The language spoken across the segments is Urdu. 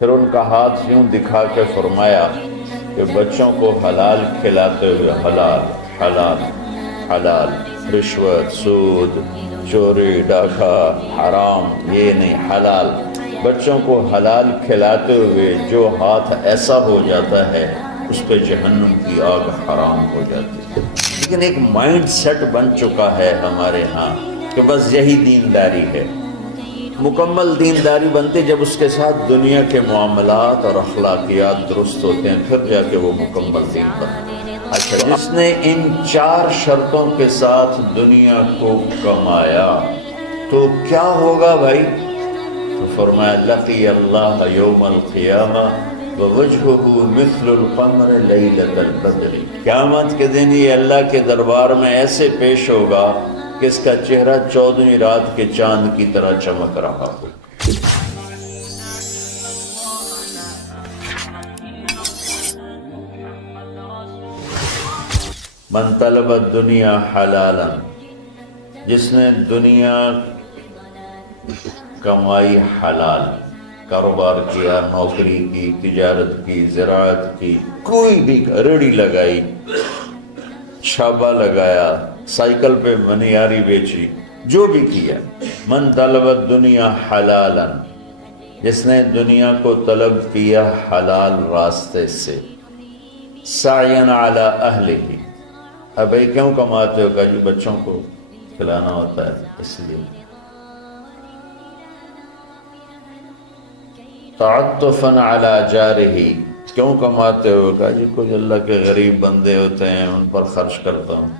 پھر ان کا ہاتھ یوں دکھا کے فرمایا کہ بچوں کو حلال کھلاتے ہوئے حلال حلال حلال، رشوت، سود، چوری، ڈاکہ، حرام یہ نہیں، حلال۔ بچوں کو حلال کھلاتے ہوئے جو ہاتھ ایسا ہو جاتا ہے اس پہ جہنم کی آگ حرام ہو جاتی ہے۔ لیکن ایک مائنڈ سیٹ بن چکا ہے ہمارے ہاں کہ بس یہی دینداری ہے۔ مکمل دینداری بنتی جب اس کے ساتھ دنیا کے معاملات اور اخلاقیات درست ہوتے ہیں، پھر جا کے وہ مکمل دین بنتا ہے۔ اچھا، جس نے ان 4 شرطوں کے ساتھ دنیا کو کمایا تو کیا ہوگا بھائی؟ تو فرمایا لقی اللہ یوم القیامہ ووجہہ مثل القمر لیلۃ البدر، قیامت کے دن یہ اللہ کے دربار میں ایسے پیش ہوگا کہ اس کا چہرہ 14ویں رات کے چاند کی طرح چمک رہا ہو۔ من طلب الدنیا حلالا، جس نے دنیا کمائی حلال، کاروبار کیا، نوکری کی، تجارت کی، زراعت کی، کوئی بھی ریڑھی لگائی، چھابا لگایا، سائیکل پہ منیاری بیچی، جو بھی کیا، من طلب الدنیا حلالا، جس نے دنیا کو طلب کیا حلال راستے سے، سعیا علی اہلہ، اب بھائی کیوں کماتے ہو؟ کہ جی بچوں کو کھلانا ہوتا ہے اس لیے۔ تعطفا علی جارہ، کیوں کماتے ہو؟ کہ جی کچھ اللہ کے غریب بندے ہوتے ہیں ان پر خرچ کرتا ہوں۔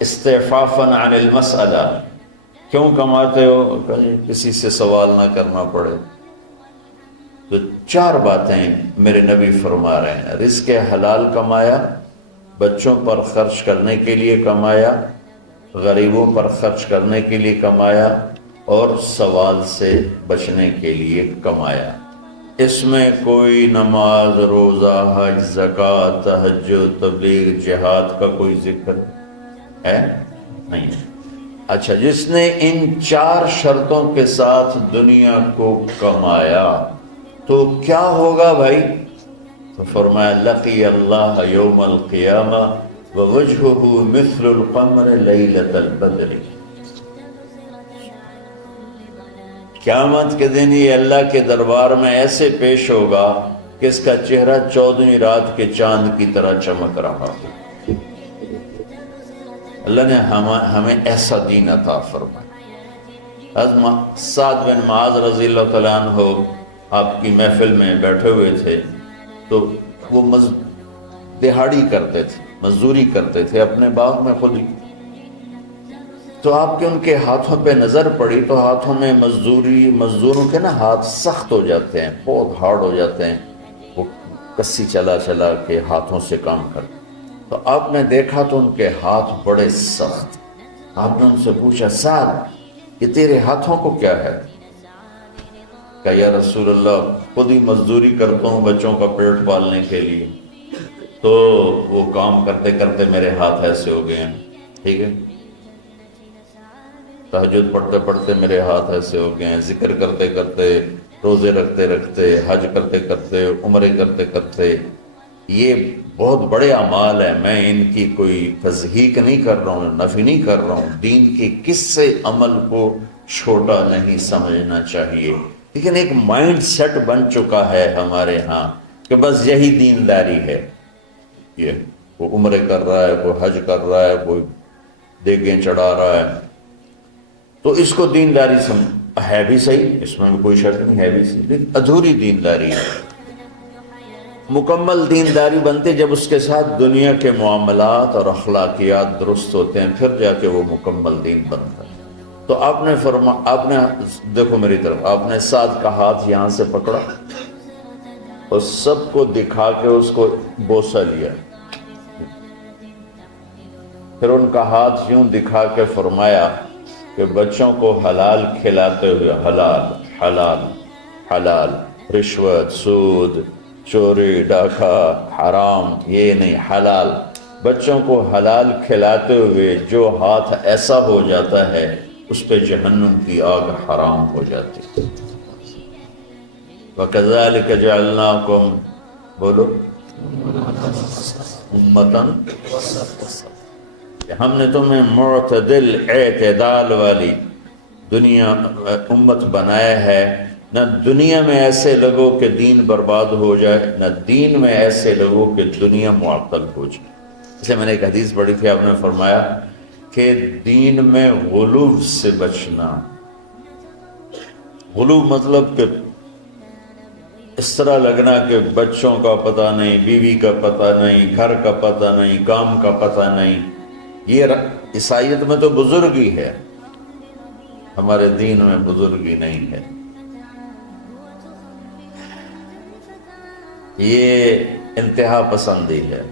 استعفافا عن المسئلہ، کیوں کماتے ہو؟ کہ جی کسی سے سوال نہ کرنا پڑے۔ تو 4 باتیں میرے نبی فرما رہے ہیں، رزق حلال کمایا، بچوں پر خرچ کرنے کے لیے کمایا، غریبوں پر خرچ کرنے کے لیے کمایا، اور سوال سے بچنے کے لیے کمایا۔ اس میں کوئی نماز، روزہ، حج، زکوٰۃ، تہجد، تبلیغ، جہاد کا کوئی ذکر ہے نہیں۔ اچھا، جس نے ان 4 شرطوں کے ساتھ دنیا کو کمایا تو کیا ہوگا بھائی؟ تو فرمایا لقی اللہ یوم القیامہ ووجہہ مثل القمر لیلۃ البدر، قیامت کے دن یہ اللہ کے دربار میں ایسے پیش ہوگا کہ اس کا چہرہ 14ویں رات کے چاند کی طرح چمک رہا ہو۔ اللہ نے ہمیں ایسا دین عطا فرمایا۔ حضرت سعد بن معاذ رضی اللہ تعالیٰ عنہ آپ کی محفل میں بیٹھے ہوئے تھے تو وہ دہاڑی کرتے تھے، مزدوری کرتے تھے اپنے باغ میں خود ہی۔ تو آپ کے ان کے ہاتھوں پہ نظر پڑی تو ہاتھوں میں مزدوروں کے نا ہاتھ سخت ہو جاتے ہیں، بہت ہارڈ ہو جاتے ہیں، وہ کسی چلا چلا کے ہاتھوں سے کام کرتے۔ تو آپ نے دیکھا تو ان کے ہاتھ بڑے سخت۔ آپ نے ان سے پوچھا سعد یہ تیرے ہاتھوں کو کیا ہے؟ کہ یا رسول اللہ خود ہی مزدوری کرتا ہوں بچوں کا پیٹ پالنے کے لیے، تو وہ کام کرتے کرتے میرے ہاتھ ایسے ہو گئے ہیں، ٹھیک ہے، تہجد پڑھتے پڑھتے میرے ہاتھ ایسے ہو گئے ہیں، ذکر کرتے کرتے، روزے رکھتے رکھتے، حج کرتے کرتے، عمرے کرتے کرتے، یہ بہت بڑے اعمال ہیں، میں ان کی کوئی تضحیق نہیں کر رہا ہوں، نفی نہیں کر رہا ہوں، دین کے کسی عمل کو چھوٹا نہیں سمجھنا چاہیے، لیکن ایک مائنڈ سیٹ بن چکا ہے ہمارے ہاں کہ بس یہی دینداری ہے۔ یہ کوئی عمرے کر رہا ہے، کوئی حج کر رہا ہے، کوئی دیگیں چڑھا رہا ہے، تو اس کو دینداری ہے بھی صحیح، اس میں بھی کوئی شک نہیں، ہے بھی صحیح، لیکن ادھوری دینداری ہے۔ مکمل دینداری بنتی جب اس کے ساتھ دنیا کے معاملات اور اخلاقیات درست ہوتے ہیں، پھر جا کے وہ مکمل دین بنتا ہے۔ تو آپ نے دیکھو میری طرف، آپ نے سعد کا ہاتھ یہاں سے پکڑا اور سب کو دکھا کے اس کو بوسہ لیا، پھر ان کا ہاتھ یوں دکھا کے فرمایا کہ بچوں کو حلال کھلاتے ہوئے حلال حلال حلال، رشوت، سود، چوری، ڈاکہ، حرام یہ نہیں، حلال۔ بچوں کو حلال کھلاتے ہوئے جو ہاتھ ایسا ہو جاتا ہے اس پہ جہنم کی آگ حرام ہو جاتی ہے۔ وَكَذَلِكَ جَعَلْنَاكُمْ، بولو، امتاً، ہم نے تمہیں معتدل، اعتدال والی دنیا امت بنایا ہے، نہ دنیا میں ایسے لگو کہ دین برباد ہو جائے، نہ دین میں ایسے لگو کہ دنیا معطل ہو جائے۔ اس لیے میں نے ایک حدیث پڑھی تھی، آپ نے فرمایا کہ دین میں غلو سے بچنا۔ غلو مطلب کہ اس طرح لگنا کہ بچوں کا پتہ نہیں، بیوی کا پتہ نہیں، گھر کا پتہ نہیں، کام کا پتہ نہیں۔ یہ عیسائیت میں تو بزرگی ہے، ہمارے دین میں بزرگی نہیں ہے۔ یہ انتہا پسندی ہے۔